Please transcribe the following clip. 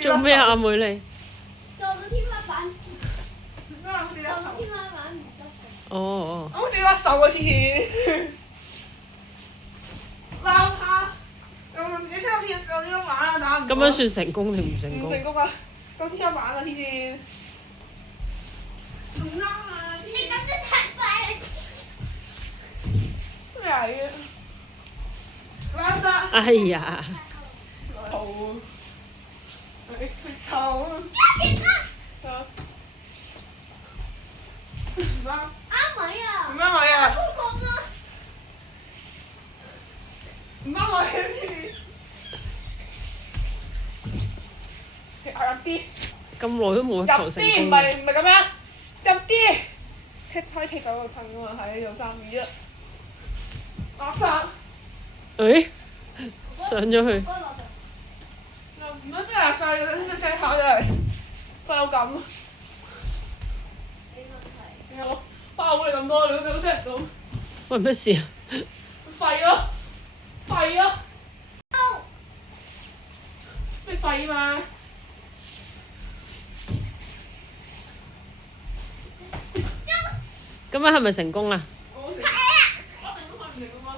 做咩啊，阿妹你？做到天花板，咩啊？好似甩手。做到天花板唔得嘅。哦好似甩手啊！黐線。撈下，你聽有啲乜玩啊？打唔咁樣算成功定唔成功？唔成功啊！到天花板啊！黐線。唔啱啊！你等得太快啦！咩嚟嘅？拉沙。哎呀！好。你臭。唔啱。啱位啊！唔啱位啊！公公啊！唔啱位啊！呢啲。入啲。咁耐都冇入一球成啲唔功。係咁樣，入啲。可以踢走個坑㗎嘛？係有3-2-1。垃圾。誒，上咗去。嗰落就唔得真係垃圾，隻石頭真係廢到咁。你問題。然後包你咁多，你都識唔到。喂，咩事啊？廢咯，廢咯。咩廢嘛？咁樣係咪成功啊？我成功，我成功唔成功啊！